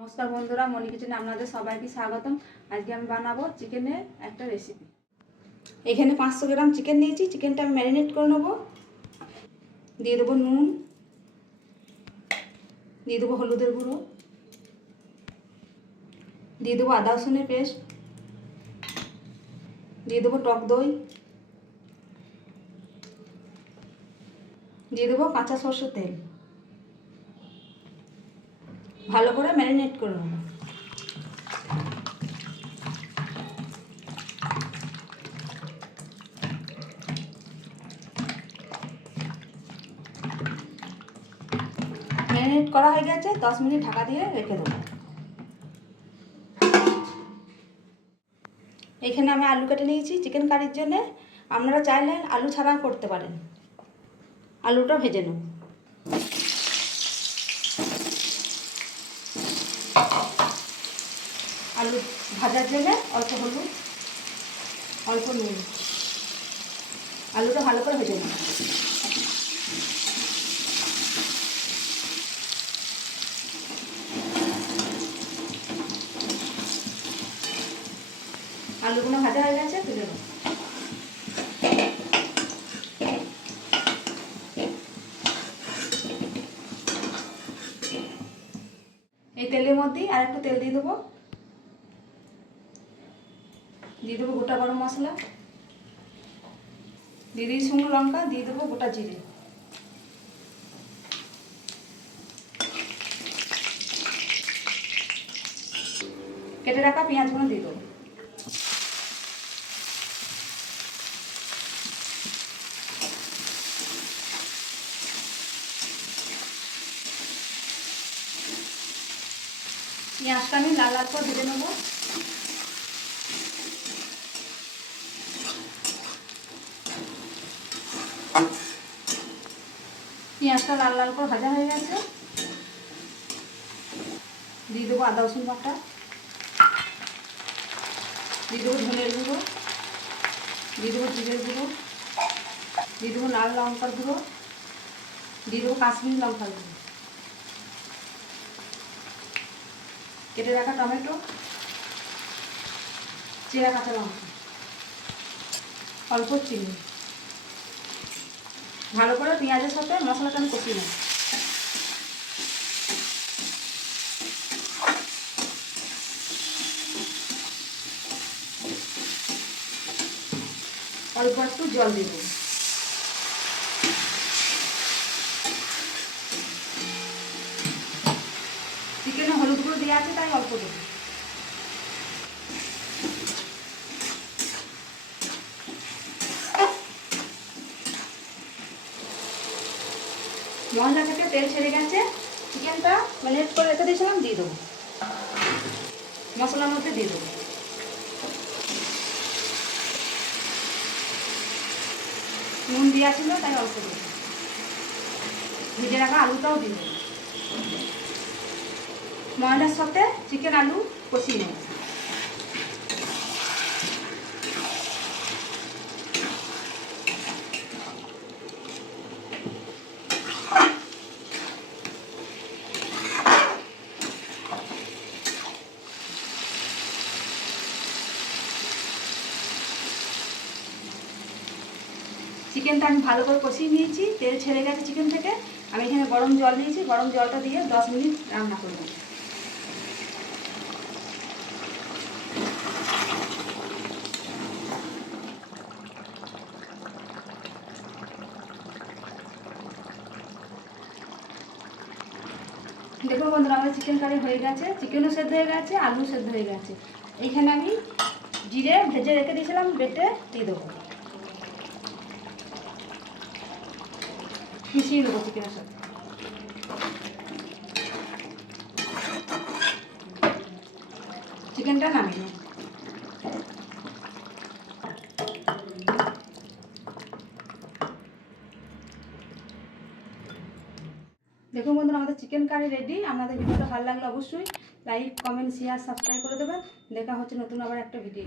নমস্কার বন্ধুরা মনি কিচেনে আপনাদের সবাইকে স্বাগতম। আজকে আমি বানাবো চিকেনের একটা রেসিপি এখানে পাঁচশো গ্রাম চিকেন নিয়েছি চিকেনটা আমি ম্যারিনেট করে নেব। দিয়ে দেবো নুন, দিয়ে দেবো হলুদের গুঁড়ো, দিয়ে দেবো আদা রসুনের পেস্ট, দিয়ে দেবো টক দই, দিয়ে দেবো কাঁচা সর্ষের তেল। ভালো করে ম্যারিনেট করে নেব। ম্যারিনেট করা হয়ে গেছে, দশ মিনিট ঢাকা দিয়ে রেখে দেবো। এখানে আমি আলু কেটে নিয়েছি চিকেন কারির জন্যে। আপনারা চাইলে আলু ছাড়া করতে পারেন। আলুটা ভেজে নেব আলু ভাজার জন্য অল্প হলুদ, অল্প নুন। আলুটা ভালো করে ভেজে নেব। আলুগুলো ভাজা হয়ে গেছে, তুলে নেব। এই তেলের মধ্যেই আর একটু তেল দিয়ে দেবো। দিয়ে দেবো গোটা গরম মশলা। দিয়ে দিই শুকনো লঙ্কা, দিয়ে দেবো গোটা জিরে। কেটে রাখা পেঁয়াজগুলো দিয়ে দেবো। পেঁয়াজটা আমি লাল লাল করে ভেজে নেব। পেঁয়াজটা লাল লাল করে ভাজা হয়ে গেছে। দিয়ে দেবো আদা রসুন বাটা। দিয়ে দেবো ধনের গুঁড়ো। দিয়ে দেবো জিরের গুঁড়ো। দিয়ে দেবো লাল লঙ্কার গুঁড়ো। দিয়ে দেবো কাশ্মীর লঙ্কার গুঁড়ো। কেটে রাখা টমেটো। চেরা কাঁচা লঙ্কা। অল্প চিনি। ভালো করে পেঁয়াজের সাথে মশলাটা আমি কষিয়ে নেব। অল্প একটু জল দেব। চিকেনে হলুদ গুঁড়ো দেওয়া আছে, তাই অল্প দেবো। মশলা থেকে তেল ছেড়ে গেছে, চিকেনটা ম্যারিনেট করে রেখে দিয়েছিলাম, দিয়ে দেবো। মশলার মধ্যে দিয়ে দেবো। নুন দেওয়া ছিল, তাই অল্প দেবো। ভেজে রাখা আলুটাও দিয়ে দেবো। ময়লার সাথে চিকেন আলু কষিয়ে নেব। চিকেনটা আমি ভালো করে কষিয়ে নিয়েছি, তেল ছেড়ে গেছে চিকেন থেকে। আমি এখানে গরম জল নিয়েছি, গরম জলটা দিয়ে দশ মিনিট রান্না করব। দেখুন বন্ধুরা, আমাদের চিকেন কারি হয়ে গেছে। চিকেনও সেদ্ধ হয়ে গেছে আলু সেদ্ধ হয়ে গেছে। এইখানে আমি জিরে ভেজে রেখে দিয়েছিলাম, বেটে দিয়ে দেবো। মিশিয়ে দেবো চিকেনের সাথে চিকেনটা নামিয়ে দেখুন বন্ধুরা, আমাদের চিকেন কারি রেডি আপনাদের ভিডিওটা ভালো লাগলে অবশ্যই লাইক কমেন্ট শেয়ার সাবস্ক্রাইব করে দেবেন। দেখা হচ্ছে নতুন আবার একটা ভিডিও